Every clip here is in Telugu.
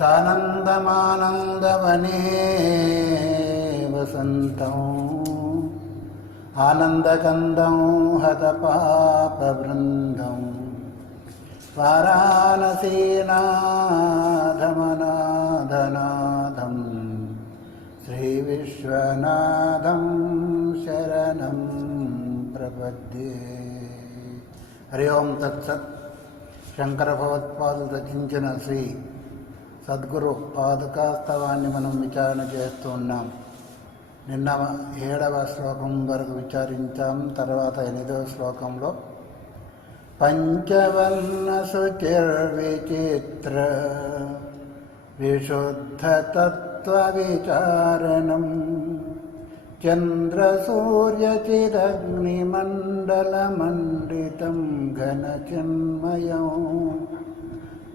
సానందమానందవనే వసంతం ఆనందకందం హతపాపవృందం వారాణసీనాథమనాథనాథం శ్రీవిశ్వనాథం శరణం ప్రపద్యే. హరి ఓం తత్సత్. శంకర భగవత్పాదులు రచించిన శ్రీ సద్గురు పాదుకాస్తవాన్ని మనం విచారణ చేస్తూ ఉన్నాం. నిన్న 7వ శ్లోకం వరకు విచారించాం. తర్వాత 8వ శ్లోకంలో పంచవర్ణ శుచిర్విచిత్ర విశుద్ధ తత్వ విచారణం చంద్రసూర్యచిరగ్నిమండలమండితం ఘనచిన్మయం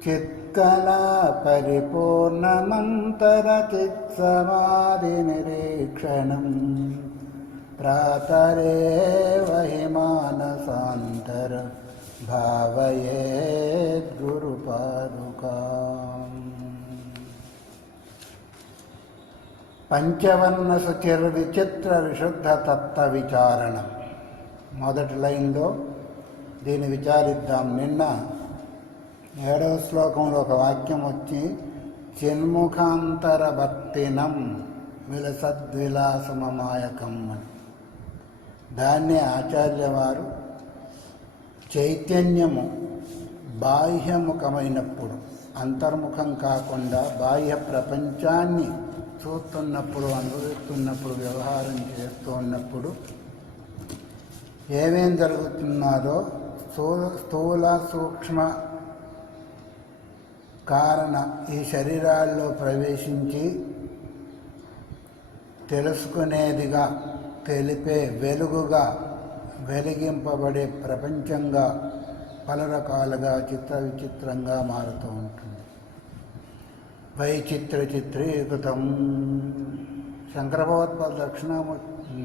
చిత్కళా పరిపూర్ణమంతరచిత్సమాధి నిరీక్షణం ప్రాతరేవ హి మానసాంతర భావయేద్గురుపాదుకాం. పంచవర్ణ శుచిర్విచిత్ర విశుద్ధ తత్వ విచారణం. మొదటి లైన్లో దీన్ని విచారిద్దాం. నిన్న 7వ శ్లోకంలో ఒక వాక్యం వచ్చి చిన్ముఖాంతరవర్తినం విలసద్విలాసమమాయకం అని. దాన్నే ఆచార్య వారు చైతన్యము బాహ్యముఖమైనప్పుడు, అంతర్ముఖం కాకుండా బాహ్య ప్రపంచాన్ని చూస్తున్నప్పుడు, అనుభవిస్తున్నప్పుడు, వ్యవహారం చేస్తూ ఉన్నప్పుడు ఏమేం జరుగుతున్నదో స్థూల సూక్ష్మ కారణ ఈ శరీరాల్లో ప్రవేశించి తెలుసుకునేదిగా, తెలిపే వెలుగుగా, వెలిగింపబడే ప్రపంచంగా పలు రకాలుగా చిత్ర విచిత్రంగా మారుతూ ఉంటుంది. వైచిత్ర చిత్రీకృతం. శంకర భగవత్పాద దక్షిణామూర్తి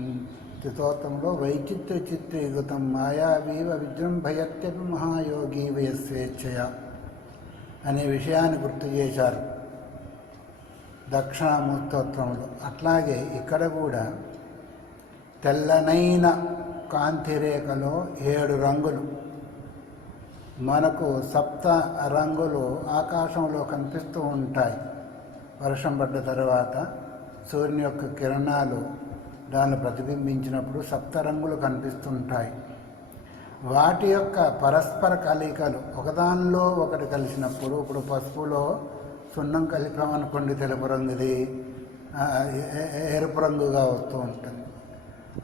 స్తోత్రంలో వైచిత్ర చిత్రీకృతం మాయావీవ విజృంభయత్యపి మహాయోగి వయస్వేచ్ఛయ అనే విషయాన్ని గుర్తు చేశారు దక్షిణామూర్తి స్తోత్రంలో. అట్లాగే ఇక్కడ కూడా తెల్లనైన కాంతిరేఖలో 7 రంగులు, మనకు 7 రంగులు ఆకాశంలో కనిపిస్తూ ఉంటాయి. వర్షం పడ్డ తర్వాత సూర్యుని యొక్క కిరణాలు దాన్ని ప్రతిబింబించినప్పుడు 7 రంగులు కనిపిస్తుంటాయి. వాటి యొక్క పరస్పర కలయికలు ఒకదానిలో ఒకటి కలిసినప్పుడు, ఇప్పుడు పసుపులో సున్నం కలిపామనుకోండి, తెలుపు రంగుది ఎరుపు రంగుగా వస్తూ ఉంటుంది.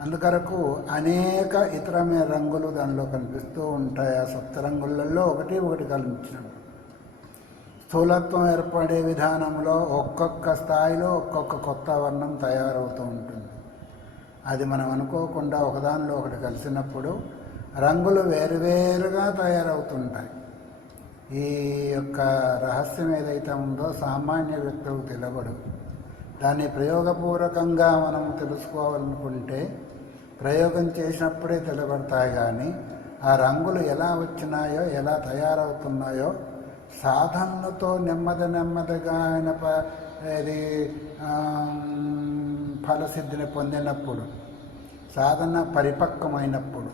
అందుకొరకు అనేక ఇతరమైన రంగులు దానిలో కనిపిస్తూ ఉంటాయి. ఆ 7 రంగులలో ఒకటి కలిపించినప్పుడు స్థూలత్వం ఏర్పడే విధానంలో ఒక్కొక్క స్థాయిలో ఒక్కొక్క కొత్త వర్ణం తయారవుతూ ఉంటుంది. అది మనం అనుకోకుండా ఒకదానిలో ఒకటి కలిసినప్పుడు రంగులు వేరువేరుగా తయారవుతుంటాయి. ఈ యొక్క రహస్యం ఏదైతే ఉందో సామాన్య వ్యక్తులకు తెలియబడు. దాన్ని ప్రయోగపూర్వకంగా మనం తెలుసుకోవాలనుకుంటే ప్రయోగం చేసినప్పుడే తెలియబడతాయి. కానీ ఆ రంగులు ఎలా వచ్చినాయో, ఎలా తయారవుతున్నాయో సాధనలతో నెమ్మదిగా ఆయన ఫలసిద్ధిని పొందినప్పుడు, సాధన పరిపక్వమైనప్పుడు,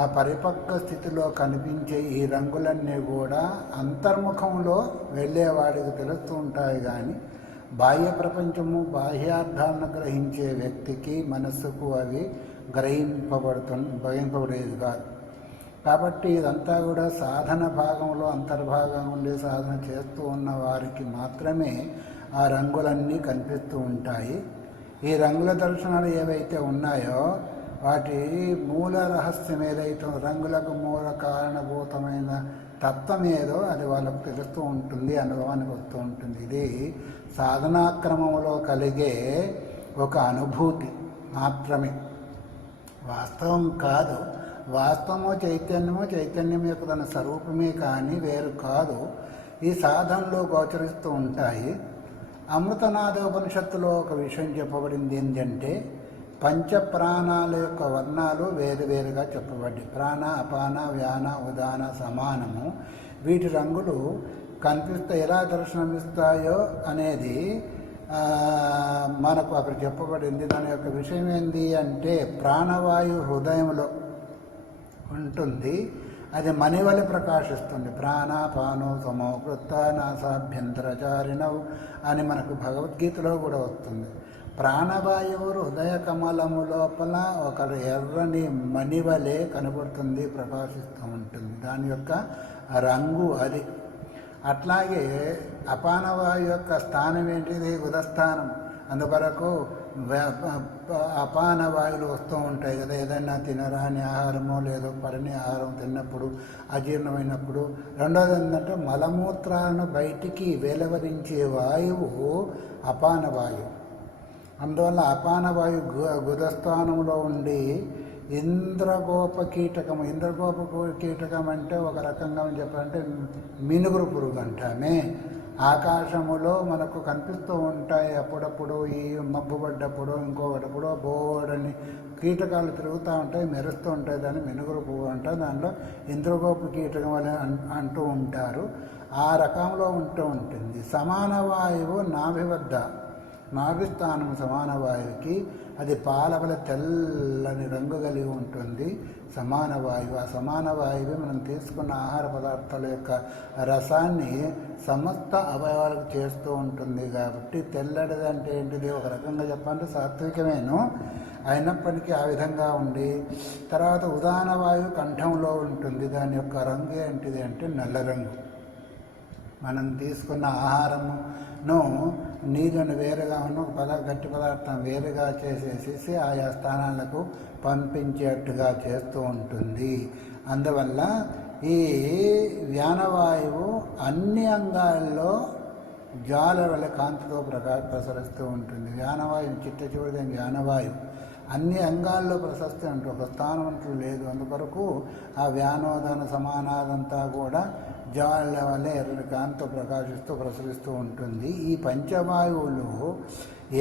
ఆ పరిపక్వ స్థితిలో కనిపించే ఈ రంగులన్నీ కూడా అంతర్ముఖంలో వెళ్ళేవాడికి తెలుస్తూ ఉంటాయి. కానీ బాహ్య ప్రపంచము, బాహ్యార్థాలను గ్రహించే వ్యక్తికి, మనస్సుకు అవి గ్రహింపబడేది కాదు. కాబట్టి ఇదంతా కూడా సాధన భాగంలో అంతర్భాగం ఉండే సాధన చేస్తూ ఉన్న వారికి మాత్రమే ఆ రంగులన్నీ కనిపిస్తూ ఉంటాయి. ఈ రంగుల దర్శనాలు ఏవైతే ఉన్నాయో వాటి మూల రహస్యం ఏదైతే రంగులకు మూల కారణభూతమైన తత్వం ఏదో అది వాళ్ళకు తెలుస్తూ ఉంటుంది, అనుభవానికి వస్తూ ఉంటుంది. ఇది సాధనాక్రమంలో కలిగే ఒక అనుభూతి మాత్రమే, వాస్తవం కాదు. వాస్తవము చైతన్యం యొక్క తన స్వరూపమే కానీ వేరు కాదు. ఈ సాధనలో గోచరిస్తూ ఉంటాయి. అమృతనాథోపనిషత్తులో ఒక విషయం చెప్పబడింది ఏంటంటే పంచప్రాణాల యొక్క వర్ణాలు వేరువేరుగా చెప్పబడ్డాయి. ప్రాణ, అపాన, వ్యాన, ఉదాన సమానము. వీటి రంగులు ఎలా దర్శనమిస్తాయో అనేది మనకు అక్కడ చెప్పబడింది. దాని యొక్క విషయం ఏంటి అంటే ప్రాణవాయు హృదయంలో ఉంటుంది, అది మణివలి ప్రకాశిస్తుంది. ప్రాణాపానో సమో కృత్త నాసాభ్యంతరచారిణవు అని మనకు భగవద్గీతలో కూడా వస్తుంది. ప్రాణవాయువు హృదయ కమలము లోపల ఒక ఎర్రని మణివలే కనబడుతుంది, ప్రకాశిస్తూ ఉంటుంది. దాని యొక్క రంగు అది. అట్లాగే అపానవాయు యొక్క స్థానం ఏంటిది? ఉదస్థానం. అందుకొరకు అపానవాయువులు వస్తూ ఉంటాయి కదా, ఏదైనా తినరాని ఆహారమో లేదో పడని ఆహారం తిన్నప్పుడు, అజీర్ణమైనప్పుడు. రెండోది ఏంటంటే మలమూత్రాలను బయటికి వెలువరించే వాయువు అపానవాయువు. అందువల్ల అపానవాయు గుదస్థానంలో ఉండి ఇంద్రగోప కీటకం అంటే ఒక రకంగా చెప్పాలంటే మినుగురు పురుగు అంటామే. ఆకాశములో మనకు కనిపిస్తూ ఉంటాయి అప్పుడప్పుడు, ఈ మబ్బు పడ్డప్పుడు ఇంకొకటప్పుడు బోడని కీటకాలు తిరుగుతూ ఉంటాయి, మెరుస్తూ ఉంటాయి. దాన్ని మినుగురు పురుగు అంటారు. దాంట్లో ఇంద్రగోప కీటకం అని అంటూ ఉంటారు. ఆ రకంలో ఉంటూ ఉంటుంది. సమాన వాయువు నాభిస్థానం సమాన వాయువుకి, అది పాలవల తెల్లని రంగు కలిగి ఉంటుంది సమాన వాయువు. ఆ సమాన వాయువు మనం తీసుకున్న ఆహార పదార్థాల యొక్క రసాన్ని సమస్త అవయవాలకు చేస్తూ ఉంటుంది. కాబట్టి తెల్లడిది అంటే ఏంటిది? ఒక రకంగా చెప్పాలంటే సాత్వికమేను, అయినప్పటికీ ఆ విధంగా ఉండి. తర్వాత ఉదాన వాయువు కంఠంలో ఉంటుంది. దాని యొక్క రంగు ఏంటిది అంటే నల్ల రంగు. మనం తీసుకున్న ఆహారమును నీరును వేరుగా ఉన్న గట్టి పదార్థం వేరుగా చేసేసి ఆయా స్థానాలకు పంపించేట్టుగా చేస్తూ ఉంటుంది. అందువల్ల ఈ వ్యానవాయువు అన్ని అంగాల్లో జ్వాల వల్ల కాంతితో ప్రసరిస్తూ ఉంటుంది. వ్యానవాయువు చిట్ట చివరిది వ్యానవాయువు అన్ని అంగాల్లో ప్రశస్తి అంటూ ఒక స్థానం అంటూ లేదు. అందుకొరకు ఆ వ్యానోదన సమానాదంతా కూడా జ్వాల వల్ల ఎర్రని కాంతితో ప్రకాశిస్తూ ప్రసరిస్తూ ఉంటుంది. ఈ పంచవాయువులు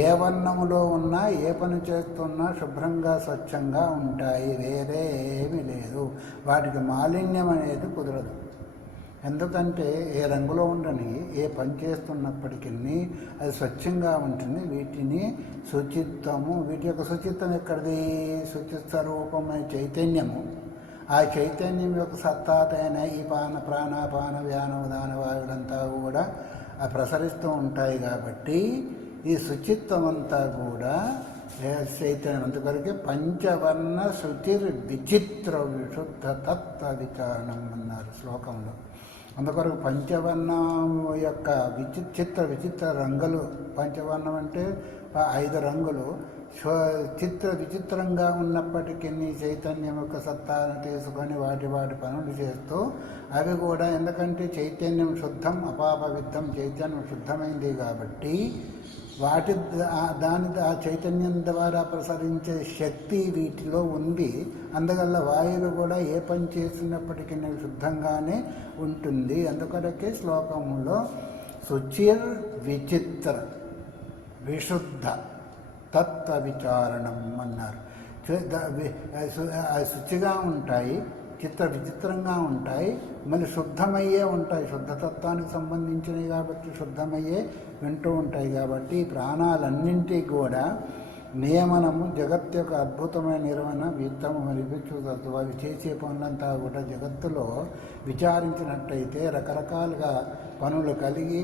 ఏ వర్ణములో ఉన్నా, ఏ పని చేస్తున్నా శుభ్రంగా స్వచ్ఛంగా ఉంటాయి, వేరే ఏమీ లేదు. వాటికి మాలిన్యం అనేది కుదరదు. ఎందుకంటే ఏ రంగులో ఉండని, ఏ పని చేస్తున్నప్పటికీ అది స్వచ్ఛంగా ఉంటుంది. వీటిని శుచిత్వము, వీటి యొక్క శుచిత్వం ఎక్కడిది? శుచిస్వరూపమైన చైతన్యము. ఆ చైతన్యం యొక్క సత్తాతైన ఈ ప్రాణాపాన వ్యానోదాన వాయువులంతా కూడా ప్రసరిస్తూ ఉంటాయి. కాబట్టి ఈ శుచిత్వం అంతా కూడా చైతన్యం. అందుకొరకే పంచవర్ణ శుచిర్ విచిత్ర విశుద్ధ తత్వ విచారణం అన్నారు శ్లోకంలో. అందుకొరకు పంచవర్ణం యొక్క విచిత్ర రంగులు. పంచవర్ణం అంటే 5 రంగులు విచిత్రంగా ఉన్నప్పటికీ చైతన్యం యొక్క సత్తాను తీసుకొని వాటి పనులు చేస్తూ అవి కూడా, ఎందుకంటే చైతన్యం శుద్ధం అపాపవిద్ధం, చైతన్యం శుద్ధమైంది కాబట్టి ఆ చైతన్యం ద్వారా ప్రసరించే శక్తి వీటిలో ఉంది. అందువల్ల వాయువులు కూడా ఏ పని చేసినప్పటికీ శుద్ధంగానే ఉంటుంది. అందుకొరకే శ్లోకంలో శుచిర్ విచిత్ర విశుద్ధ తత్వ విచారణం అన్నారు. శుచిగా ఉంటాయి, విచిత్రంగా ఉంటాయి, మళ్ళీ శుద్ధమయ్యే ఉంటాయి. శుద్ధతత్వానికి సంబంధించినవి కాబట్టి శుద్ధమయ్యే వింటూ ఉంటాయి. కాబట్టి ప్రాణాలన్నింటికి కూడా నియమనము, జగత్తు యొక్క అద్భుతమైన నిర్వహణ, విత్తము విభిక్షుతత్వం, అవి చేసే పనులంతా కూడా జగత్తులో విచారించినట్టయితే రకరకాలుగా పనులు కలిగి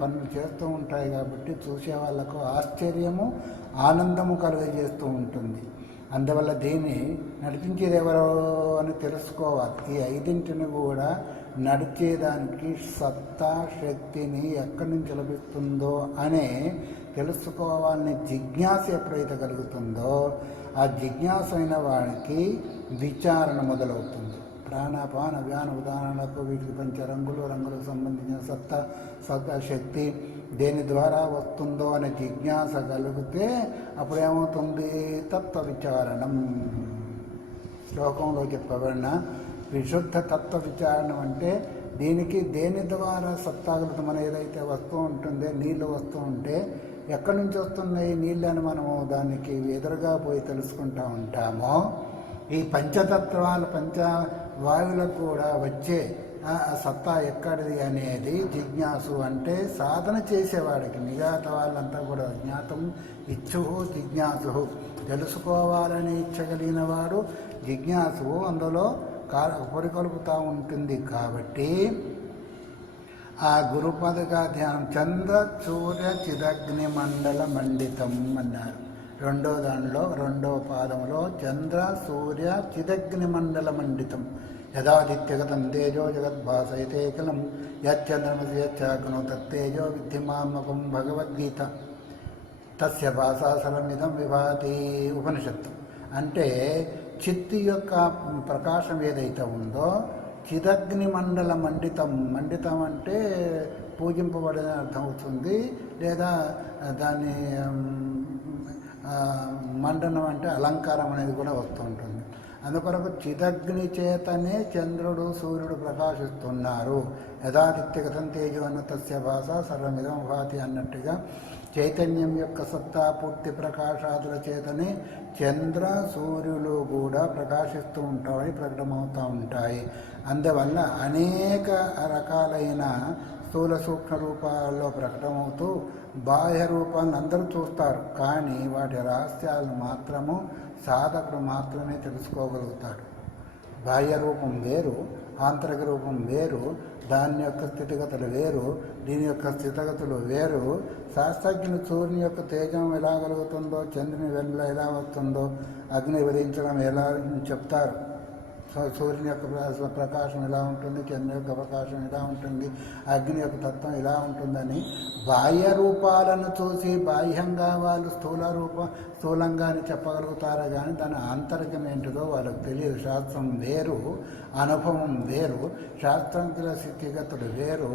పనులు చేస్తూ ఉంటాయి. కాబట్టి చూసే వాళ్ళకు ఆశ్చర్యము, ఆనందము కలుగజేస్తూ ఉంటుంది. అందువల్ల దీన్ని నడిపించేది ఎవరో అని తెలుసుకోవాలి. ఈ 5ంటిని కూడా నడిచేదానికి సత్తా, శక్తిని ఎక్కడి నుంచి లభిస్తుందో అనే తెలుసుకోవాలని జిజ్ఞాస ఎప్పుడైతే కలుగుతుందో ఆ జిజ్ఞాస అయిన వాడికి విచారణ మొదలవుతుంది. ప్రాణాపాన వ్యాన ఉదాహరణకు వీటికి రంగులకు సంబంధించిన సత్తా శక్తి దేని ద్వారా వస్తుందో అనే జిజ్ఞాస కలిగితే అప్పుడు ఏమవుతుంది? తత్వ విచారణం. శ్లోకంలో చెప్పబడిన విశుద్ధ తత్వ విచారణం అంటే దేని ద్వారా సత్తాగలుగుతాం. మనం ఏదైతే వస్తూ ఉంటుందో, నీళ్లు వస్తూ ఉంటే ఎక్కడి నుంచి వస్తున్నాయి నీళ్ళని మనము దానికి ఎదురుగా పోయి తెలుసుకుంటూ ఉంటామో, ఈ పంచతత్వాలు పంచవాయువులకు కూడా వచ్చే సత్తా ఎక్కడిది అనేది జిజ్ఞాసు అంటే సాధన చేసేవాడికి. మిగతా వాళ్ళంతా కూడా జ్ఞాతం ఇచ్చు జిజ్ఞాసు, తెలుసుకోవాలని ఇచ్చగలిగిన వాడు జిజ్ఞాసు అందులో పొరికొలుపుతూ ఉంటుంది. కాబట్టి ఆ గురుపదగా ధ్యానం చంద్ర సూర్య చిదగ్ని మండల మండితం అన్నారు. రెండో పాదంలో చంద్ర సూర్య చిదగ్ని మండల మండితం యదాదిత్యగతం తేజో జగద్భాసైతేకలం యచ్చంద్రమసి యచ్చాగ్నో తత్తేజో విద్ధిమామకం భగవద్గీత తస్య భాషాసరమిదం విభాతి ఉపనిషత్తు. అంటే చిత్తి యొక్క ప్రకాశం ఏదైతే ఉందో చిదగ్ని మండల మండితం, మండితం అంటే పూజింపబడిన అర్థం అవుతుంది, లేదా దాని మండనం అంటే అలంకారం అనేది కూడా వస్తూ ఉంటుంది. అందుకొరకు చిదగ్ని చేతనే చంద్రుడు సూర్యుడు ప్రకాశిస్తున్నారు. యథాదిత్యగతం తేజో అన్న తస్య భాష సర్వమిదం భాతి అన్నట్టుగా చైతన్యం యొక్క సత్తా పూర్తి ప్రకాశాదుల చేతనే చంద్ర సూర్యులు కూడా ప్రకాశిస్తూ ఉంటాయి, ప్రకటమవుతూ ఉంటాయి. అందువల్ల అనేక రకాలైన స్థూల సూక్ష్మ రూపాల్లో ప్రకటమవుతూ బాహ్య రూపాలను అందరూ చూస్తారు, కానీ వాటి రహస్యాలను మాత్రము సాధకుడు మాత్రమే తెలుసుకోగలుగుతాడు. బాహ్య రూపం వేరు, ఆంతరిక రూపం వేరు, దాని యొక్క స్థితిగతులు వేరు, దీని యొక్క స్థితిగతులు వేరు. శాస్త్రజ్ఞులు సూర్యుని యొక్క తేజం ఎలా కలుగుతుందో, చంద్రుని వెన్నెల ఎలా వస్తుందో, అగ్ని విధించడం ఎలా చెప్తారు. సూర్యుని యొక్క ప్రకాశం ఎలా ఉంటుంది, చంద్రుని యొక్క ప్రకాశం ఎలా ఉంటుంది, అగ్ని యొక్క తత్వం ఎలా ఉంటుందని బాహ్య రూపాలను చూసి బాహ్యంగా వాళ్ళు స్థూలంగానే చెప్పగలుగుతారు, కానీ దాని ఆంతరికం ఏంటిదో వాళ్ళకు తెలియదు. శాస్త్రం వేరు, అనుభవం వేరు. శాస్త్రంకుల స్థితిగతుడు వేరు,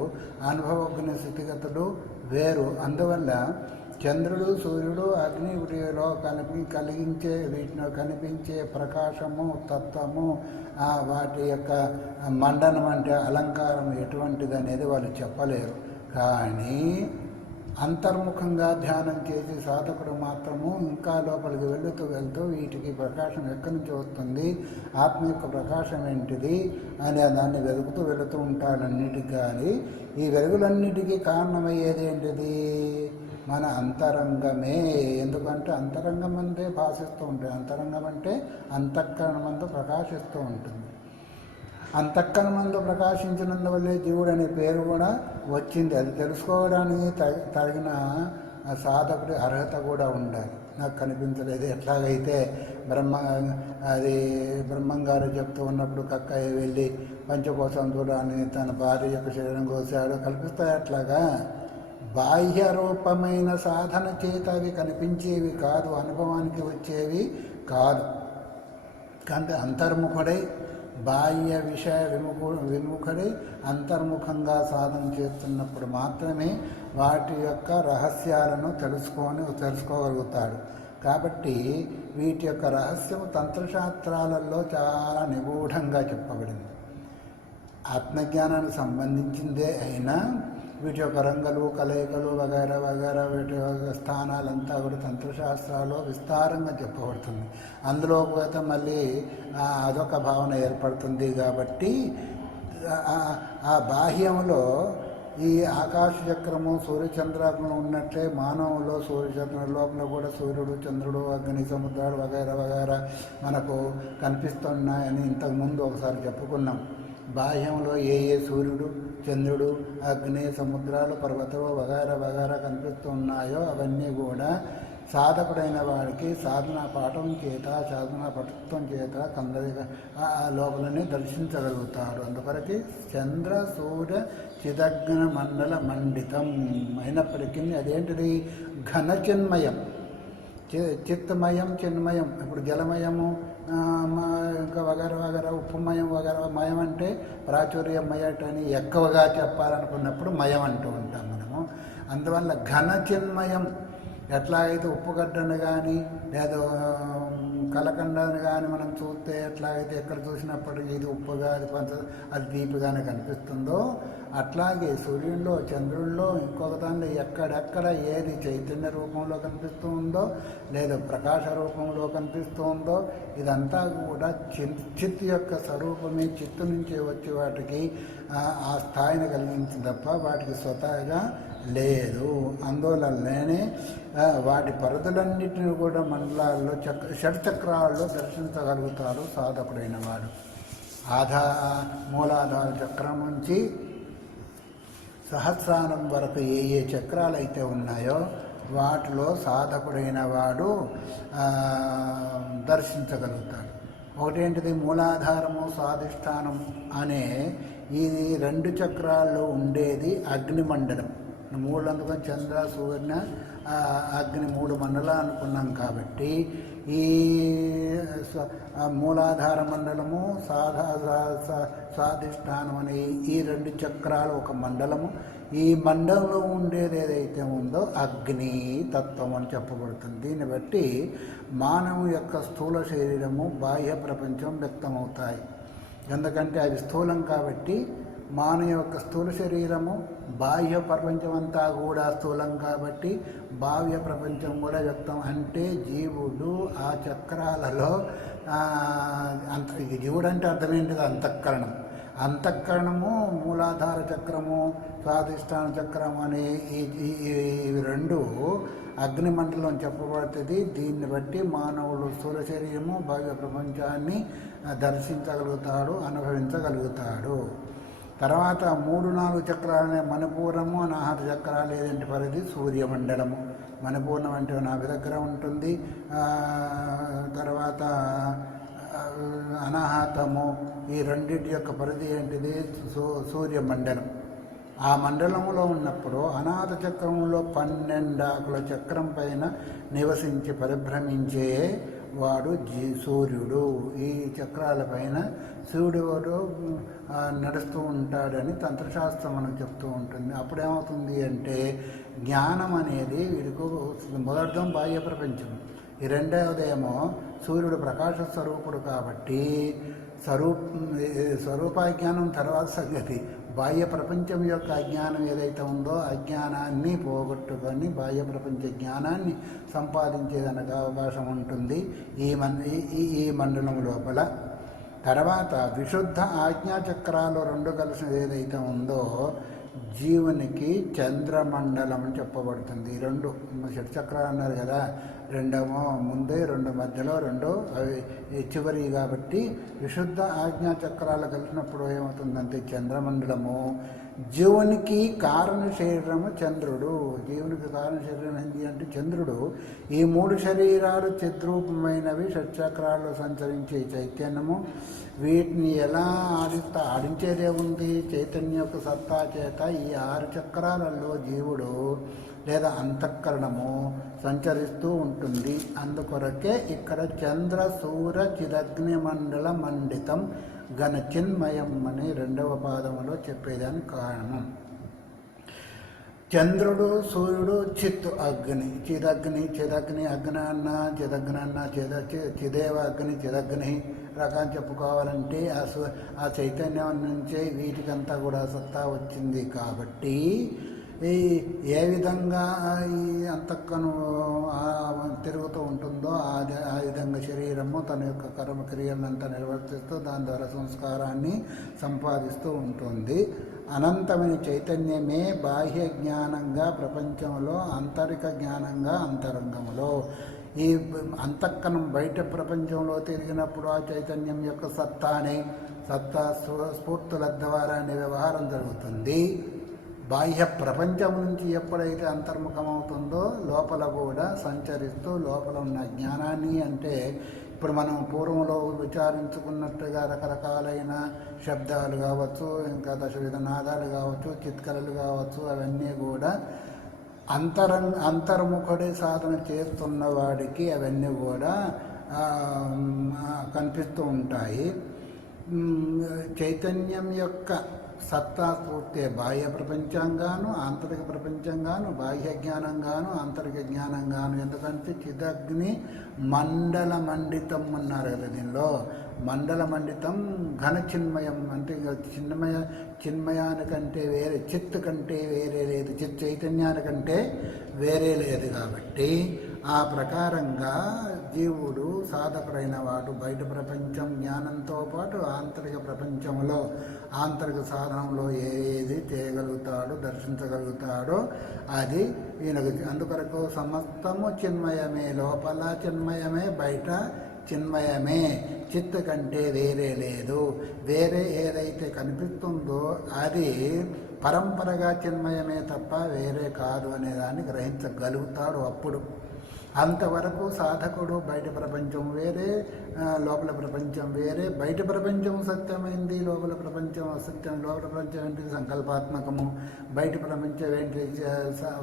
అనుభవజ్ఞ స్థితిగతుడు వేరు. అందువల్ల చంద్రుడు సూర్యుడు అగ్ని వీటిలో కలిగించే వీటిలో కనిపించే ప్రకాశము తత్వము వాటి యొక్క మండనం అంటే అలంకారం ఎటువంటిది అనేది వాళ్ళు చెప్పలేరు. కానీ అంతర్ముఖంగా ధ్యానం చేసి సాధకుడు మాత్రము ఇంకా లోపలికి వెళ్తూ వీటికి ప్రకాశం ఎక్కడి నుంచి వస్తుంది, ఆత్మ యొక్క ప్రకాశం ఏంటిది అనే దాన్ని వెతుకుతూ ఉంటాడన్నిటికీ. కానీ ఈ వెలుగులన్నిటికీ కారణమయ్యేది ఏంటిది? మన అంతరంగమే. ఎందుకంటే అంతరంగం అంతే భాషిస్తూ ఉంటుంది. అంతరంగం అంటే అంతఃకరణమందు ప్రకాశిస్తూ ఉంటుంది. అంతఃకరణమందు ప్రకాశించినందువల్లే జీవుడు అనే పేరు కూడా వచ్చింది. అది తెలుసుకోవడానికి తగిన సాధకుడి అర్హత కూడా ఉండాలి. నాకు కనిపించలేదు. ఎట్లాగైతే బ్రహ్మంగారు చెప్తూ ఉన్నప్పుడు కక్కయ్య వెళ్ళి పంచకోశం చూడాలని తన భార్య యొక్క శరీరం కోసాడు కల్పిస్తాయి. అట్లాగా బాహ్య రూపమైన సాధన చేత అవి కనిపించేవి కాదు, అనుభవానికి వచ్చేవి కాదు. కానీ అంతర్ముఖుడై బాహ్య విషయ విముఖుడై అంతర్ముఖంగా సాధన చేస్తున్నప్పుడు మాత్రమే వాటి యొక్క రహస్యాలను తెలుసుకోగలుగుతాడు. కాబట్టి వీటి యొక్క రహస్యం తంత్రశాస్త్రాలలో చాలా నిగూఢంగా చెప్పబడింది. ఆత్మజ్ఞానానికి సంబంధించిందే అయినా వీటి యొక్క రంగులు కలయికలు వగైరా వీటి యొక్క స్థానాలంతా కూడా తంత్రశాస్త్రాల్లో విస్తారంగా చెప్పబడుతుంది. అందులో పోతే మళ్ళీ అదొక భావన ఏర్పడుతుంది. కాబట్టి ఆ బాహ్యంలో ఈ ఆకాశ చక్రము సూర్యచంద్రాగ్నులు ఉన్నట్లే మానవులో సూర్యచంద్ర లోపల కూడా సూర్యుడు చంద్రుడు అగ్ని సముద్రాలు వగైరా మనకు కనిపిస్తున్నాయని ఇంతకుముందు ఒకసారి చెప్పుకున్నాం. బాహ్యంలో ఏ సూర్యుడు చంద్రుడు అగ్ని సముద్రాలు పర్వతాలు వగైరా కనిపిస్తూ ఉన్నాయో అవన్నీ కూడా సాధకుడైన వాడికి సాధనా పాఠం చేత సాధనా పటుత్వం చేత లోపలని దర్శించగలుగుతాడు. అందుకొరకి చంద్ర సూర్య చిదగ్న మండల మండితం అయినప్పటికీ అదేంటిది? ఘన చిన్మయం, చిత్తమయం చిన్మయం. ఇప్పుడు జలమయము ఇంకా వగైరా ఉప్పుమయం మయం అంటే ప్రాచుర్యమయటని ఎక్కువగా చెప్పాలనుకున్నప్పుడు మయం అంటూ ఉంటాం మనము. అందువల్ల ఘన చిన్మయం. ఎట్లా అయితే ఉప్పుగడ్డను కానీ లేదా కలకండాన్ని కానీ మనం చూస్తే ఎట్లాగైతే ఎక్కడ చూసినప్పటికీ ఇది ఉప్పుగా అది తీపిగానే కనిపిస్తుందో, అట్లాగే సూర్యుల్లో చంద్రుల్లో ఇంకొక దాన్ని ఎక్కడెక్కడ ఏది చైతన్య రూపంలో కనిపిస్తూ ఉందో లేదా ప్రకాశ రూపంలో కనిపిస్తూ ఉందో ఇదంతా కూడా చిత్ యొక్క స్వరూపమే. చిత్తు నుంచి వచ్చి వాటికి ఆ స్థాయిని కలిగించింది తప్ప వాటికి స్వతహాగా లేదు. అందువలనే వాటి పరిధులన్నిటిని కూడా మండలాల్లో షట్చక్రాల్లో దర్శించగలుగుతారు సాధకుడైన వాడు. మూలాధార చక్రం నుంచి సహస్రానం వరకు ఏ చక్రాలు అయితే ఉన్నాయో వాటిలో సాధకుడైన వాడు దర్శించగలుగుతాడు. ఒకటేంటిది మూలాధారము స్వాధిష్టానం అనే ఈ 2 చక్రాల్లో ఉండేది అగ్నిమండలం. అందుకని చంద్ర సూర్య అగ్ని 3 మండలాలు అనుకున్నాం కాబట్టి ఈ మూలాధార మండలము స్వాధిష్టానం అనే ఈ 2 చక్రాలు ఒక మండలము. ఈ మండలంలో ఉండేది ఏదైతే ఉందో అగ్ని తత్వం అని చెప్పబడుతుంది. దీన్ని బట్టి మానవు యొక్క స్థూల శరీరము బాహ్య ప్రపంచం వ్యక్తమవుతాయి. ఎందుకంటే అది స్థూలం కాబట్టి మానవ యొక్క స్థూల శరీరము, బాహ్య ప్రపంచం అంతా కూడా స్థూలం కాబట్టి బాహ్య ప్రపంచం కూడా వ్యక్తం. అంటే జీవుడు ఆ చక్రాలలో జీవుడు అంటే అర్థమేంటిది? అంతఃకరణము మూలాధార చక్రము స్వాధిష్టాన చక్రం అనే ఇవి 2 అగ్నిమండలం చెప్పబడుతుంది. దీన్ని బట్టి మానవుడు స్థూల శరీరము బాహ్య ప్రపంచాన్ని దర్శించగలుగుతాడు, అనుభవించగలుగుతాడు. తర్వాత 3-4 చక్రాలనే మణిపూర్ణము, అనాహత చక్రాలు ఏదంటే పరిధి సూర్యమండలము. మణిపూర్ణం అంటే నాభి దగ్గర ఉంటుంది. తర్వాత అనాహతము, ఈ రెండింటి యొక్క పరిధి ఏంటిది? సూర్యమండలం. ఆ మండలంలో ఉన్నప్పుడు అనాహత చక్రంలో 12 ఆకుల చక్రం పైన నివసించి పరిభ్రమించే వాడు సూర్యుడు. ఈ చక్రాల పైన సూర్యుడు నడుస్తూ ఉంటాడని తంత్రశాస్త్రం మనకు చెప్తూ ఉంటుంది. అప్పుడేమవుతుంది అంటే జ్ఞానం అనేది వీడికి మొదటిదం బాహ్య ప్రపంచం, ఈ రెండవదేమో సూర్యుడు ప్రకాశ స్వరూపుడు కాబట్టి స్వరూపాజ్ఞానం తర్వాత సంగతి. బాహ్య ప్రపంచం యొక్క అజ్ఞానం ఏదైతే ఉందో అజ్ఞానాన్ని పోగొట్టుకొని బాహ్య ప్రపంచ జ్ఞానాన్ని సంపాదించేదానికి అవకాశం ఉంటుంది ఈ మండలం లోపల. తర్వాత విశుద్ధ ఆజ్ఞాచక్రాలు 2 కలిసినది ఏదైతే ఉందో జీవునికి చంద్రమండలం అని చెప్పబడుతుంది. ఈ 2 షట్చక్రాలు అన్నారు కదా, 2 ముందే 2 మధ్యలో 2 అవి చివరి కాబట్టి విశుద్ధ ఆజ్ఞాచక్రాలు కలిసినప్పుడు ఏమవుతుందంటే చంద్రమండలము. జీవునికి కారణ శరీరము చంద్రుడు. జీవునికి కారణ శరీరం ఏంటి అంటే చంద్రుడు. ఈ 3 శరీరాలు చిద్రూపమైనవి, షట్చక్రాల్లో సంచరించే చైతన్యము. వీటిని ఎలా ఆడించేదే ఉంది? చైతన్య యొక్క సత్తా చేత ఈ 6 చక్రాలలో జీవుడు లేదా అంతఃకరణము సంచరిస్తూ ఉంటుంది. అందుకొరకే ఇక్కడ చంద్ర సూర్య చిదగ్ని మండల మండితం ఘన చిన్మయం అని 2వ పాదములో చెప్పేదానికి కారణం. చంద్రుడు, సూర్యుడు, చిత్ అగ్ని, చిదగ్ని అగ్ని చిదేవ అగ్ని చిదగ్ని రకాన్ని చెప్పుకోవాలంటే ఆ చైతన్యం నుంచే వీటికంతా కూడా సత్తా వచ్చింది. కాబట్టి ఏ విధంగా ఈ అంతఃకను తిరుగుతూ ఉంటుందో ఆ విధంగా శరీరము తన యొక్క కర్మక్రియలంతా నిర్వర్తిస్తూ దాని ద్వారా సంస్కారాన్ని సంపాదిస్తూ ఉంటుంది. అనంతమైన చైతన్యమే బాహ్య జ్ఞానంగా ప్రపంచంలో, ఆంతరిక జ్ఞానంగా అంతరంగంలో. ఈ అంతఃకరణం బయట ప్రపంచంలో తిరిగినప్పుడు ఆ చైతన్యం యొక్క సత్తా స్ఫూర్తుల ద్వారానే వ్యవహారం జరుగుతుంది. బాహ్య ప్రపంచం నుంచి ఎప్పుడైతే అంతర్ముఖమవుతుందో లోపల కూడా సంచరిస్తూ లోపల ఉన్న జ్ఞానాన్ని, అంటే ఇప్పుడు మనం పూర్వంలో విచారించుకున్నట్టుగా రకరకాలైన శబ్దాలు కావచ్చు, ఇంకా దశవిధ నాదాలు కావచ్చు, చిత్కలలు కావచ్చు, అవన్నీ కూడా అంతర్ముఖుడే సాధన చేస్తున్న వాడికి అవన్నీ కూడా కనిపిస్తూ ఉంటాయి. చైతన్యం యొక్క సత్తా స్ఫూర్తి బాహ్య ప్రపంచంగాను, ఆంతరిక ప్రపంచంగాను, బాహ్య జ్ఞానంగాను, ఆంతరిక జ్ఞానంగాను. ఎందుకంటే చిదగ్ని మండల మండితం అన్నారు కదా. దీనిలో మండల మండితం ఘన చిన్మయం అంటే చిన్మయానికంటే వేరే, చిత్ కంటే వేరే లేదు, చిత్ చైతన్యానికంటే వేరే లేదు. కాబట్టి ఆ ప్రకారంగా జీవుడు సాధకుడైన వాడు బయట ప్రపంచం జ్ఞానంతో పాటు ఆంతరిక ప్రపంచంలో, ఆంతరిక సాధనంలో ఏది చేయగలుగుతాడో, దర్శించగలుగుతాడో అది ఈయనకు. అందుకొరకు సమస్తము చిన్మయమే, లోపల చిన్మయమే, బయట చిన్మయమే, చిత్తు కంటే వేరే లేదు. వేరే ఏదైతే కనిపిస్తుందో అది పరంపరగా చిన్మయమే తప్ప వేరే కాదు అనేదాన్ని గ్రహించగలుగుతాడు. అప్పుడు అంతవరకు సాధకుడు బయట ప్రపంచం వేరే, లోపల ప్రపంచం వేరే. బయట ప్రపంచం సత్యమైంది, లోపల ప్రపంచం అసత్యం. లోపల ప్రపంచం ఏంటిది? సంకల్పాత్మకము. బయట ప్రపంచం ఏంటి?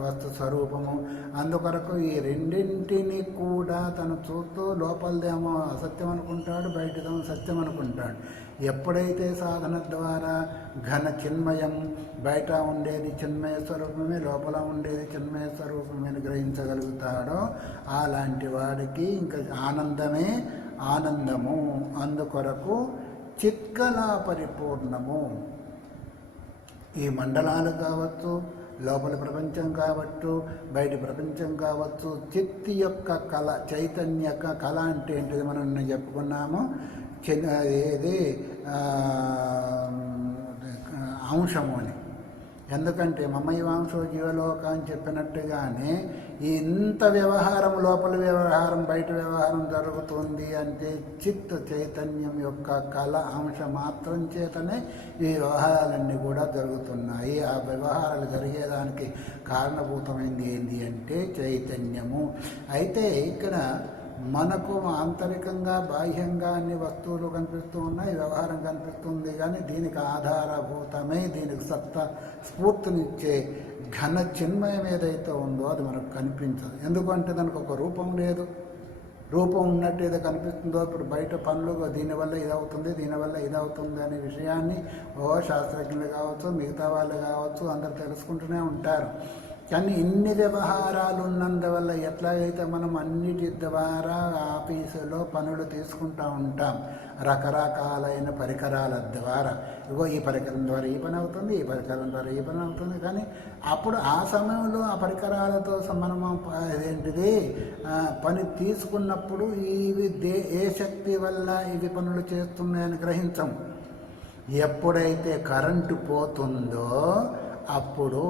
వస్తు స్వరూపము. అందుకొరకు ఈ రెండింటిని కూడా తను చూస్తూ లోపలదేమో అసత్యం అనుకుంటాడు, బయటదేమో సత్యం అనుకుంటాడు. ఎప్పుడైతే సాధన ద్వారా ఘన చిన్మయం, బయట ఉండేది చిన్మయ స్వరూపమే, లోపల ఉండేది చిన్మయ స్వరూపమే గ్రహించగలుగుతాడో అలాంటి వాడికి ఇంకా ఆనందమే ఆనందము. అందుకొరకు చిత్కళా పరిపూర్ణము. ఈ మండలాలు కావచ్చు, లోపల ప్రపంచం కావచ్చు, బయట ప్రపంచం కావచ్చు, చిత్తి యొక్క కళ, చైతన్య కళ అంటే ఏంటిది మనం చెప్పుకున్నాము. ఏది అంశము అని. ఎందుకంటే మమైవాంశో జీవలోక అని చెప్పినట్టుగానే ఇంత వ్యవహారం, లోపల వ్యవహారం, బయట వ్యవహారం జరుగుతుంది అంటే చిత్ చైతన్యం యొక్క కళ అంశ మాత్రం చేతనే ఈ వ్యవహారాలన్నీ కూడా జరుగుతున్నాయి. ఆ వ్యవహారాలు జరిగేదానికి కారణభూతమైంది ఏంటి అంటే చైతన్యము. అయితే ఇక్కడ మనకు ఆంతరికంగా, బాహ్యంగా అన్ని వస్తువులు కనిపిస్తూ ఉన్నాయి, వ్యవహారం కనిపిస్తుంది. కానీ దీనికి ఆధారభూతమై, దీనికి సత్తా స్ఫూర్తినిచ్చే ఘన చిన్మయం ఏదైతే ఉందో అది మనకు కనిపించదు. ఎందుకంటే దానికి ఒక రూపం లేదు. రూపం ఉన్నట్టు ఏదో కనిపిస్తుందో, ఇప్పుడు బయట పనులు దీనివల్ల ఇదవుతుంది, దీనివల్ల ఇదవుతుంది అనే విషయాన్ని శాస్త్రజ్ఞులు కావచ్చు, మిగతా వాళ్ళు కావచ్చు, అందరు తెలుసుకుంటూనే ఉంటారు. కానీ ఇన్ని వ్యవహారాలు ఉన్నందువల్ల ఎట్లాగైతే మనం అన్నిటి ద్వారా ఆఫీసులో పనులు తీసుకుంటూ ఉంటాం, రకరకాలైన పరికరాల ద్వారా. ఇగో ఈ పరికరం ద్వారా ఈ పని అవుతుంది, ఈ పరికరం ద్వారా ఈ పని అవుతుంది. కానీ అప్పుడు ఆ సమయంలో ఆ పరికరాలతో మనము అదేంటిది పని తీసుకున్నప్పుడు ఇవి ఏ శక్తి వల్ల ఇవి పనులు చేస్తున్నాయని గ్రహించం. ఎప్పుడైతే కరెంటు పోతుందో అప్పుడు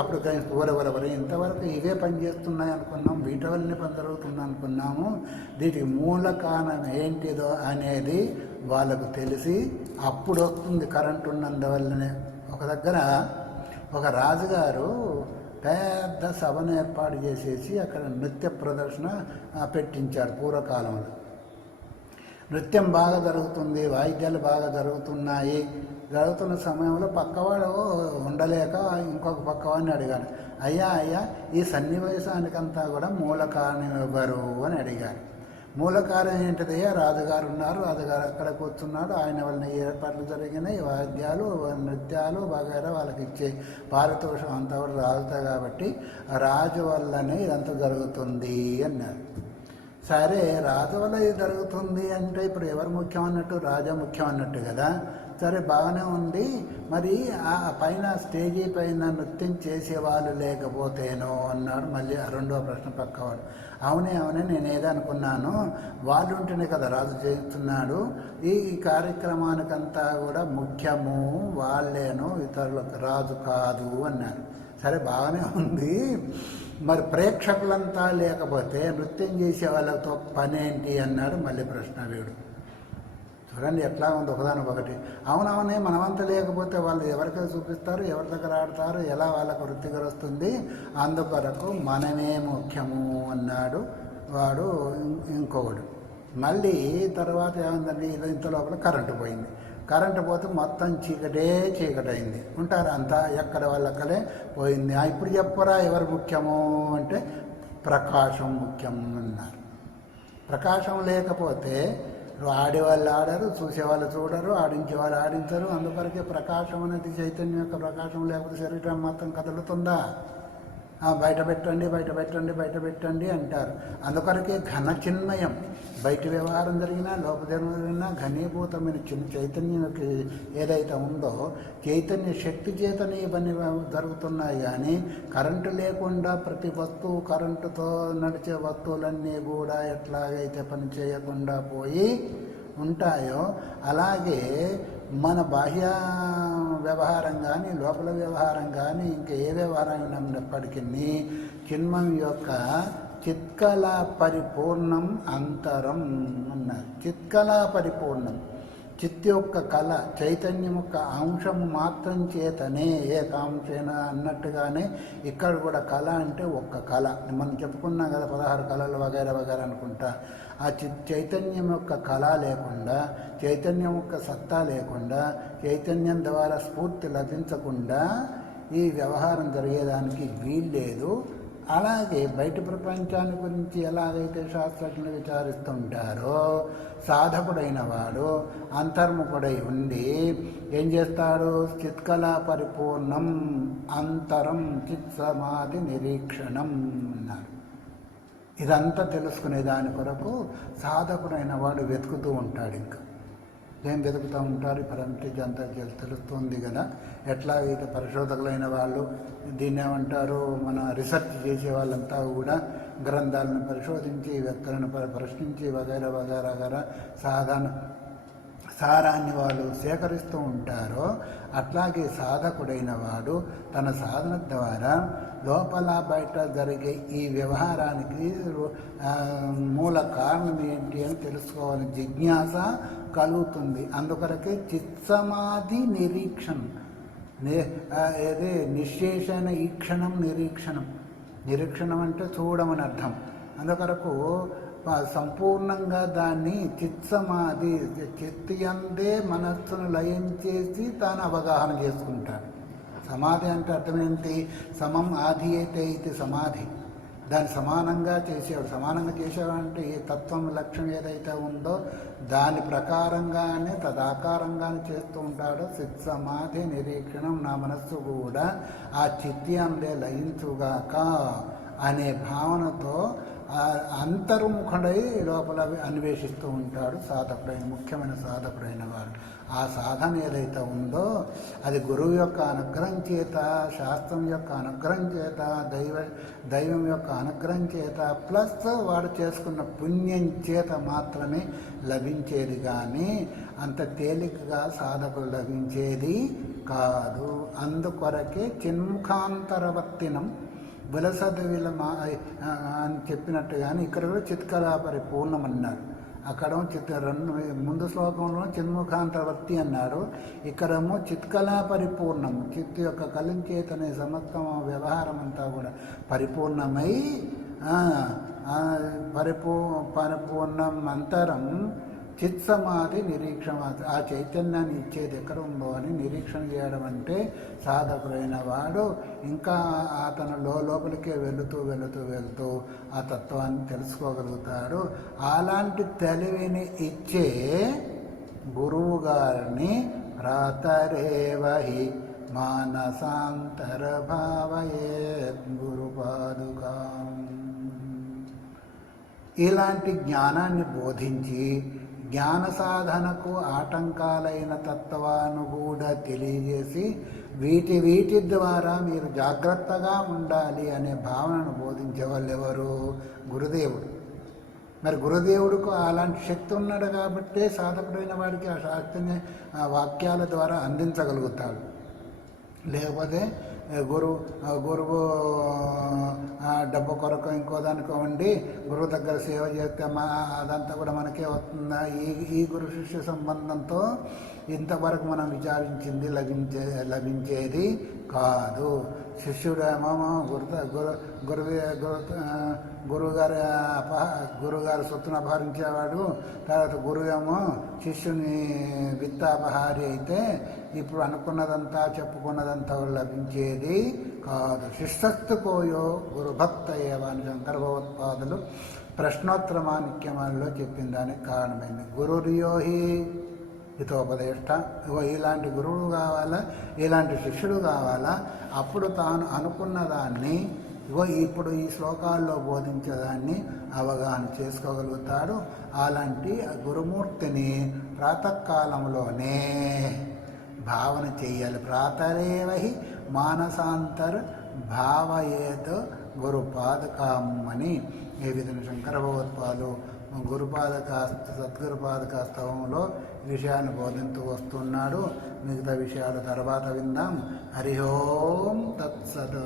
అప్పుడు వరవరవర ఇంతవరకు ఇవే పనిచేస్తున్నాయి అనుకున్నాం, వీటి వల్లనే పని జరుగుతుంది అనుకున్నాము. వీటికి మూల కారణం ఏంటిదో అనేది వాళ్ళకు తెలిసి అప్పుడు వస్తుంది కరెంటు ఉన్నందువల్లనే. ఒక దగ్గర ఒక రాజుగారు పెద్ద సభను ఏర్పాటు చేసేసి అక్కడ నృత్య ప్రదర్శన పెట్టించారు. పూర్వకాలంలో నృత్యం బాగా జరుగుతుంది, వాయిద్యాలు బాగా జరుగుతున్నాయి. జరుగుతున్న సమయంలో పక్కవాడు ఉండలేక ఇంకొక పక్కవాడిని అడిగాడు, అయ్యా ఈ సన్నివేశానికంతా కూడా మూల కారణం ఎవరు అని అడిగారు. మూల కారణం ఏంటిది? రాజుగారు ఉన్నారు, రాజుగారు అక్కడ కూర్చున్నాడు, ఆయన వలన ఏర్పాట్లు జరిగినాయి, వాద్యాలు, నృత్యాలు వగైరా వాళ్ళకి ఇచ్చే పారితోషం అంతా కూడా రాజుతా, కాబట్టి రాజు వల్లనే ఇదంతా జరుగుతుంది అన్నారు. సరే, రాజు వల్ల ఇది జరుగుతుంది అంటే ఇప్పుడు ఎవరు ముఖ్యం అన్నట్టు? రాజా ముఖ్యం అన్నట్టు కదా. సరే, బాగానే ఉంది. మరి ఆ పైన స్టేజీ పైన నృత్యం చేసేవాళ్ళు లేకపోతేనో అన్నాడు. మళ్ళీ రెండో ప్రశ్న పక్కవాడు. అవునే నేనేదో అనుకున్నాను, వాళ్ళు ఉంటేనే కదా రాజు చేస్తున్నాడు, ఈ కార్యక్రమానికంతా కూడా ముఖ్యము వాళ్ళేనో, ఇతరులకు రాజు కాదు అన్నారు. సరే, బాగానే ఉంది. మరి ప్రేక్షకులంతా లేకపోతే నృత్యం చేసే వాళ్ళతో పనేంటి అన్నాడు. మళ్ళీ ప్రశ్న వీడు. చూడండి ఎట్లా ఉంది ఒకదానికొకటి. అవునవునే, మనమంతా లేకపోతే వాళ్ళు ఎవరికైనా చూపిస్తారు, ఎవరి దగ్గర ఆడతారు, ఎలా వాళ్ళకు వృత్తిగా వస్తుంది, అందుకొరకు మనమే ముఖ్యము అన్నాడు వాడు. ఇంకొకడు మళ్ళీ తర్వాత ఏమైందండి, ఇంత లోపల కరెంటు పోయింది. కరెంటు పోతే మొత్తం చీకటైంది. ఉంటారు అంతా ఎక్కడ వాళ్ళక్కడే పోయింది. ఇప్పుడు చెప్పరా ఎవరు ముఖ్యము అంటే ప్రకాశం ముఖ్యం అన్నారు. ప్రకాశం లేకపోతే ఆడేవాళ్ళు ఆడరు, చూసేవాళ్ళు చూడరు, ఆడించే వాళ్ళు ఆడించరు. అందుకొరకే ప్రకాశం అనేది చైతన్యం యొక్క ప్రకాశం లేకపోతే శరీరం మాత్రం కదులుతుందా? బయట పెట్టండి, బయట పెట్టండి, బయట పెట్టండి అంటారు. అందుకొరకే ఘన చిన్మయం. బయట వ్యవహారం జరిగినా లోపల జరిగినా ఘనీభూతమైన చైతన్యం ఏదైతే ఉందో చైతన్య శక్తి చేతనే ఇవన్నీ జరుగుతున్నాయి. కానీ కరెంటు లేకుండా ప్రతి వస్తువు, కరెంటుతో నడిచే వస్తువులన్నీ కూడా ఎట్లాగైతే పని చేయకుండా పోయి ఉంటాయో అలాగే మన బాహ్య వ్యవహారం కానీ లోపల వ్యవహారం కానీ ఇంకా ఏ వ్యవహారం ఉన్నప్పటికీ చిన్మయం యొక్క చిత్కళా పరిపూర్ణం అంతరం అన్నారు. చిత్కళా పరిపూర్ణం, చిత్ యొక్క కళ, చైతన్యం యొక్క అంశము మాత్రం చేతనే ఏకాంశేన అన్నట్టుగానే ఇక్కడ కూడా కళ అంటే ఒక్క కళ. మనం చెప్పుకున్నాం కదా 16 కళలు వగైరా వగైరా అనుకుంటా. ఆ చైతన్యం యొక్క కళ లేకుండా, చైతన్యం యొక్క సత్తా లేకుండా, చైతన్యం ద్వారా స్ఫూర్తి లభించకుండా ఈ వ్యవహారం జరిగేదానికి వీల్లేదు. అలాగే బయట ప్రపంచాన్ని గురించి ఎలాగైతే శాస్త్రజ్ఞులు విచారిస్తుంటారో సాధకుడైన వాడు అంతర్ముఖుడై ఉండి ఏం చేస్తాడు? చిత్కళా పరిపూర్ణం అంతరం చిత్ సమాధి నిరీక్షణం అన్నారు. ఇదంతా తెలుసుకునే దాని కొరకు సాధకుడైన వాడు వెతుకుతూ ఉంటాడు. ఇంకా ఏం వెతుకుతూ ఉంటారు? పరంపర అంతా తెలుస్తుంది కదా. ఎట్లాగైతే పరిశోధకులైన వాళ్ళు దీన్ని ఏమంటారు, మన రీసెర్చ్ చేసే వాళ్ళంతా కూడా గ్రంథాలను పరిశోధించి వ్యక్తులను ప్రశ్నించి వగైరా వగైరా వగైరా సారాన్ని వాళ్ళు సేకరిస్తూ ఉంటారో అట్లాగే సాధకుడైన వాడు తన సాధన ద్వారా లోపల బయట జరిగే ఈ వ్యవహారానికి మూల కారణం ఏంటి అని తెలుసుకోవాలని జిజ్ఞాస కలుగుతుంది. అందుకొరకే చిత్సమాధి నిరీక్షణం, ఏదే నిశ్శేషణ ఈక్షణం నిరీక్షణం. నిరీక్షణం అంటే చూడమని అర్థం. అందుకొరకు సంపూర్ణంగా దాన్ని చిత్సమాధి, చిత్తందే మనస్సును లయం చేసి తాను అవగాహన చేసుకుంటాడు. సమాధి అంటే అర్థం ఏంటి? సమం ఆధియతే ఇది సమాధి. దాన్ని సమానంగా చేసేవాడు. సమానంగా చేసేవాడు అంటే ఏ తత్వం లక్ష్యం ఏదైతే ఉందో దాని ప్రకారంగానే తదాకారంగానే చేస్తూ ఉంటాడు. చిత్సమాధి నిరీక్షణం, నా మనస్సు కూడా ఆ చిత్తందే లయించుగాక అనే భావనతో అంతర్ముఖుడై లోపల అన్వేషిస్తూ ఉంటాడు సాధకుడైన, ముఖ్యమైన సాధకుడైన వాడు. ఆ సాధన ఏదైతే ఉందో అది గురువు యొక్క అనుగ్రహం చేత, శాస్త్రం యొక్క అనుగ్రహం చేత, దైవం యొక్క అనుగ్రహం చేత ప్లస్ వాడు చేసుకున్న పుణ్యం చేత మాత్రమే లభించేది. కానీ అంత తేలికగా సాధకులు లభించేది కాదు. అందుకొరకే చిన్ముఖాంతరవర్తినం విలసద విలమా అని చెప్పినట్టుగానే ఇక్కడ కూడా చిత్కళా పరిపూర్ణం అన్నారు. అక్కడ ముందు శ్లోకంలో చిన్ముఖాంతరవర్తి అన్నారు. ఇక్కడేమో చిత్కళా పరిపూర్ణం, చిత్ యొక్క కలించేతనే సమస్తం వ్యవహారం అంతా కూడా పరిపూర్ణమై పరిపూర్ణం అంతరం చిత్సమాధి నిరీక్షణ. ఆ చైతన్యాన్ని ఇచ్చేది ఎక్కడ ఉందో అని నిరీక్షణ చేయడం అంటే సాధకుడైన వాడు ఇంకా అతను లోపలికే వెళుతూ వెళుతూ వెళుతూ ఆ తత్వాన్ని తెలుసుకోగలుగుతాడు. అలాంటి తెలివిని ఇచ్చే గురువు గారిని ప్రాతరేవహి మానసాంతరభావయే గురుపాదుకాం. ఇలాంటి జ్ఞానాన్ని బోధించి జ్ఞాన సాధనకు ఆటంకాలైన తత్వాన్ని కూడా తెలియజేసి వీటి ద్వారా మీరు జాగ్రత్తగా ఉండాలి అనే భావనను బోధించే వాళ్ళు ఎవరు? గురుదేవుడు. మరి గురుదేవుడికి అలాంటి శక్తి ఉన్నాడు కాబట్టే సాధకుడైన వాడికి ఆ శక్తిని ఆ వాక్యాల ద్వారా అందించగలుగుతాడు. లేకపోతే గురువు డబ్బు కొరకు ఇంకో దానికో ఉండి గురువు దగ్గర సేవ చేస్తే అదంతా కూడా మనకే వస్తుందా? ఈ గురు శిష్య సంబంధంతో ఇంతవరకు మనం విచారించింది లభించేది కాదు. శిష్యుడేమో గురువుగారు సొత్తును అపహరించేవాడు, తర్వాత గురువేమో శిష్యుని విత్తాపహారి అయితే ఇప్పుడు అనుకున్నదంతా చెప్పుకున్నదంతా లభించేది కాదు. శిష్యస్తు కోయో గురుభక్త ఏవ అని శంకర భగవత్పాదులు ప్రశ్నోత్తరమాణిక్యమాలలో చెప్పిన దానికి కారణమైంది. గురుర్యోహి హితోపదేష్ట. ఇగో ఇలాంటి గురువు కావాలా, ఇలాంటి శిష్యుడు కావాలా, అప్పుడు తాను అనుకున్న దాన్ని ఇగో ఇప్పుడు ఈ శ్లోకాల్లో బోధించేదాన్ని అవగాహన చేసుకోగలుగుతాడు. అలాంటి గురుమూర్తిని ప్రాతకాలంలోనే భావన చెయ్యాలి. ప్రాతరేవహి మానసాంతర్ భావయేత్ గురుపాదకాం అని ఏ విధంగా శంకర భగవత్పాదులు సద్గురుపాదకాస్తవంలో విషయాన్ని బోధించూ వస్తున్నాడు. మిగతా విషయాలు తర్వాత విందాం. హరి ఓం తత్సత్.